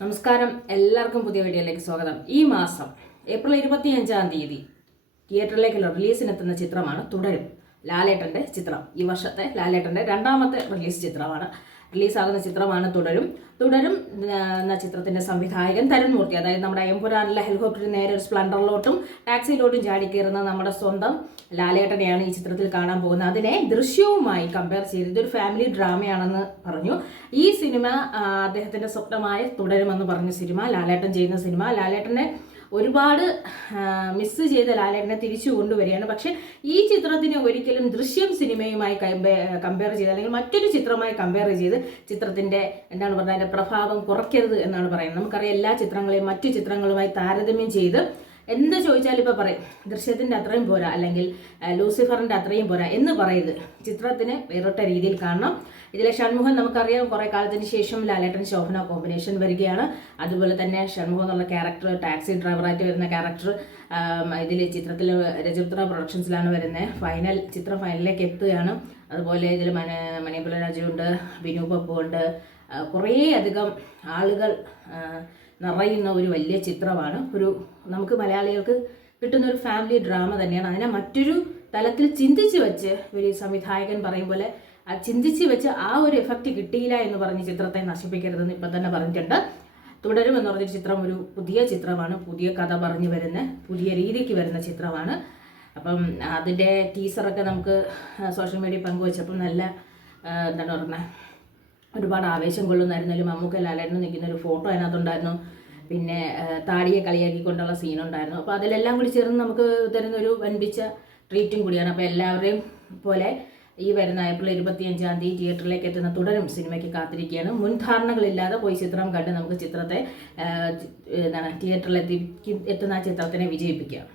നമസ്കാരം, എല്ലാവർക്കും പുതിയ വീഡിയോയിലേക്ക് സ്വാഗതം. ഈ മാസം ഏപ്രിൽ 25 തിയേറ്ററിലേക്ക് റിലീസിനെത്തുന്ന ചിത്രമാണ് തുടരും. ലാലേട്ടൻ്റെ ചിത്രം. ഈ വർഷത്തെ ലാലേട്ടൻ്റെ രണ്ടാമത്തെ റിലീസാകുന്ന ചിത്രമാണ് തുടരും. എന്ന ചിത്രത്തിന്റെ സംവിധായകൻ തരുൺ മൂർത്തി, അതായത് നമ്മുടെ എമ്പുരാനിലെ ഹെലികോപ്റ്ററിൽ നേരെ ഒരു സ്പ്ലണ്ടറിലോട്ടും ടാക്സിയിലോട്ടും ചാടിക്കയറുന്ന നമ്മുടെ സ്വന്തം ലാലേട്ടനെയാണ് ഈ ചിത്രത്തിൽ കാണാൻ പോകുന്നത്. അതിനെ ദൃശ്യവുമായി കമ്പയർ ചെയ്ത് ഇതൊരു ഫാമിലി ഡ്രാമയാണെന്ന് പറഞ്ഞു. ഈ സിനിമ അദ്ദേഹത്തിന്റെ സ്വപ്നമായ തുടരുമെന്ന് പറഞ്ഞ സിനിമ, ലാലേട്ടൻ ചെയ്യുന്ന സിനിമ. ലാലേട്ടനെ ഒരുപാട് മിസ് ചെയ്ത ലാലേട്ടനെ തിരിച്ചു കൊണ്ടുവരികയാണ്. പക്ഷെ ഈ ചിത്രത്തിന് ഒരിക്കലും ദൃശ്യം സിനിമയുമായി കമ്പയർ ചെയ്ത് അല്ലെങ്കിൽ മറ്റൊരു ചിത്രമായി കമ്പയർ ചെയ്ത് ചിത്രത്തിന്റെ എന്താണ് പറഞ്ഞാൽ അതിന്റെ പ്രഭാവം കുറയ്ക്കരുത് എന്നാണ് പറയുന്നത്. നമുക്കറിയാം, എല്ലാ ചിത്രങ്ങളെയും മറ്റു ചിത്രങ്ങളുമായി താരതമ്യം ചെയ്ത് എന്ത് ചോദിച്ചാലും ഇപ്പോൾ പറയും ദൃശ്യത്തിൻ്റെ അത്രയും പോരാ, അല്ലെങ്കിൽ ലൂസിഫറിൻ്റെ അത്രയും പോരാ എന്ന് പറയരുത്. ചിത്രത്തിന് വേറിട്ട രീതിയിൽ കാണണം. ഇതിലെ ഷൺമുഖൻ നമുക്കറിയാം, കുറേ കാലത്തിന് ശേഷം ലാലേട്ടൻ ശോഭന കോമ്പിനേഷൻ വരികയാണ്. അതുപോലെ തന്നെ ഷൺമുഖം എന്നുള്ള ക്യാരക്ടർ, ടാക്സി ഡ്രൈവറായിട്ട് വരുന്ന ക്യാരക്ടർ ഇതിൽ ചിത്രത്തിൽ രജപുത്ര പ്രൊഡക്ഷൻസിലാണ് വരുന്നത്. ചിത്രം ഫൈനലിലേക്ക് എത്തുകയാണ്. അതുപോലെ ഇതിൽ മണിയമ്പല രാജുണ്ട്, ബിനു പപ്പു ഉണ്ട്. കുറേ അധികം ആളുകൾ നിറയുന്ന ഒരു വലിയ ചിത്രമാണ്. നമുക്ക് മലയാളികൾക്ക് കിട്ടുന്ന ഒരു ഫാമിലി ഡ്രാമ തന്നെയാണ്. അതിനെ മറ്റൊരു തലത്തിൽ ചിന്തിച്ച് വെച്ച് ഒരു സംവിധായകൻ പറയും പോലെ ചിന്തിച്ച് വെച്ച് ആ ഒരു എഫക്റ്റ് കിട്ടിയില്ല എന്ന് പറഞ്ഞ് ചിത്രത്തെ നശിപ്പിക്കരുതെന്ന് ഇപ്പം തന്നെ പറഞ്ഞിട്ടുണ്ട്. തുടരും എന്ന് പറഞ്ഞൊരു ചിത്രം ഒരു പുതിയ ചിത്രമാണ്. പുതിയ കഥ പറഞ്ഞു വരുന്ന, പുതിയ രീതിക്ക് വരുന്ന ചിത്രമാണ്. അപ്പം അതിൻ്റെ ടീസറൊക്കെ നമുക്ക് സോഷ്യൽ മീഡിയ പങ്കുവച്ചപ്പം നല്ല എന്താണ് പറഞ്ഞത്, ഒരുപാട് ആവേശം കൊള്ളുന്നായിരുന്നാലും മമ്മൂക്ക ലാലേട്ടൻ നിൽക്കുന്ന ഒരു ഫോട്ടോ അതിനകത്തുണ്ടായിരുന്നു. പിന്നെ താടിയെ കളിയാക്കിക്കൊണ്ടുള്ള സീനുണ്ടായിരുന്നു. അപ്പോൾ അതിലെല്ലാം കൂടി ചേർന്ന് നമുക്ക് തരുന്ന ഒരു വൻപിച്ച ട്രീറ്റും കൂടിയാണ്. അപ്പോൾ എല്ലാവരെയും പോലെ ഈ വരുന്ന ഏപ്രിൽ 25 തിയേറ്ററിലേക്ക് എത്തുന്ന തുടരും സിനിമയ്ക്ക് കാത്തിരിക്കുകയാണ്. മുൻധാരണകളില്ലാതെ പോയി ചിത്രം കണ്ട് നമുക്ക് ചിത്രത്തെ തിയേറ്ററിൽ എത്തുന്ന ചിത്രത്തിനെ വിജയിപ്പിക്കാം.